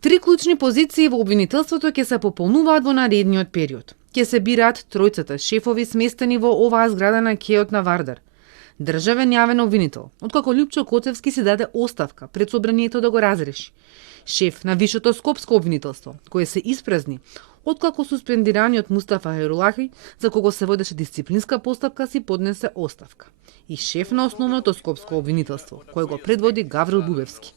Три клучни позиции во обвинителството ќе се пополнуваат во наредниот период. Ќе се бираат тројцата шефови сместени во оваа зграда на КЕО на Вардар. Државен јавен обвинител, откако Лјупчо Коцевски си даде оставка пред собранието да го разреши. Шеф на Вишето Скопско обвинителство, кое се испразни, откако суспендираниот Мустафа Хайрулахи, за кого се водеше дисциплинска постапка, си поднесе оставка. И шеф на Основното Скопско обвинителство, кој го предводи Гаврил Бубевски.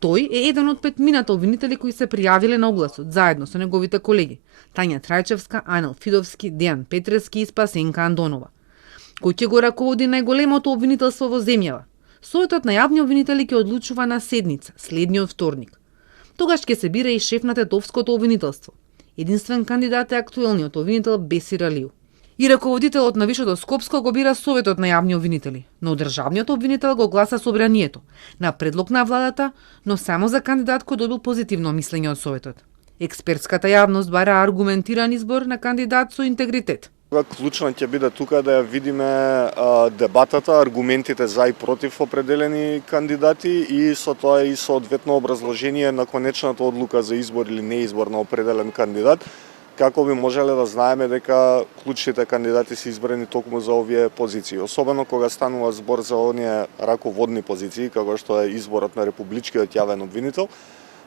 Тој е еден од 5 мината обвинители кои се пријавиле на огласот, заедно со неговите колеги Тања Трајчевска, Анел Фидовски, Дејан Петрески и Спасенка Андонова. Кој ќе го раководи најголемото обвинителство во земјава? Советот на јавни обвинители ќе одлучува на седница, следниот вторник. Тогаш ќе се бира и шеф на Тетовското обвинителство. Единствен кандидат е актуелниот обвинител Бесир Алиу. И раководителот на Вишето Скопско го бира Советот на јавни обвинители, но државниот обвинител го гласа собранието, на предлог на владата, но само за кандидат кој добил позитивно мислење од Советот. Експертската јавност бара аргументиран избор на кандидат со интегритет. Клучно ќе биде тука да ја видиме дебатата, аргументите за и против определени кандидати и со тоа и соодветно образложение на конечната одлука за избор или неизбор на определен кандидат, како би можеле да знаеме дека клучните кандидати се избрани токму за овие позиции. Особено кога станува збор за оние раководни позиции, како што е изборот на републичкиот јавен обвинител,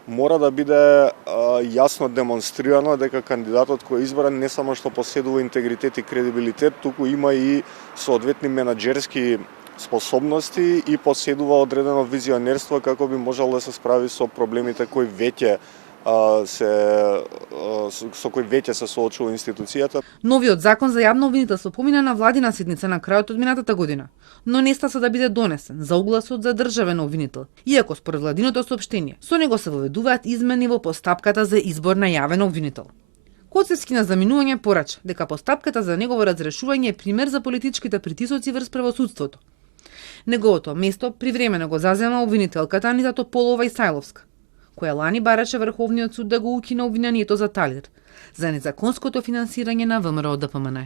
мора да биде јасно демонстрирано дека кандидатот кој е избран не само што поседува интегритет и кредибилитет, туку има и соодветни менаџерски способности и поседува одредено визионерство како би можел да се справи со проблемите кои веќе со кој веќе се соочува институцијата. Новиот закон за јавно обвинителство помина на владина седница на крајот од минатата година, но не стаса да биде донесен за огласот за државен обвинител. Иако според владиното соопштение, со него се воведуваат измени во постапката за избор на јавен обвинител. Коцевски на заминување порача дека постапката за негово разрешување е пример за политичките притисоци врз правосудството. Неговото место привремено го зазема обвинителката Анита Тополова Исајловска, која лани бараше Врховниот суд да го укине обвинението за талир, за незаконското финансирање на ВМРО ДПМН.